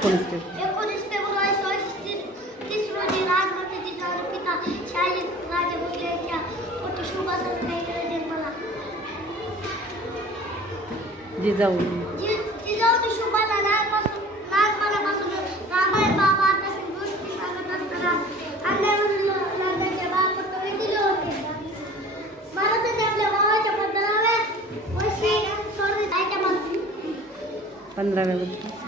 19 February 1930 रोजी राजमाता जिजाऊ पिता शहाजी राजे भोसले यांच्या पोटी सुभाष जन्मला. जिजाऊची शुभाला लहानपणापासून रामायण महाभारतातील गोष्टी सांगत असताना अन्यायावरील लढण्याचे भागवत दिले होते. महाराजांनी आपल्या भावाच्या 15व्या वर्षी सोडले. 15व्या वर्षी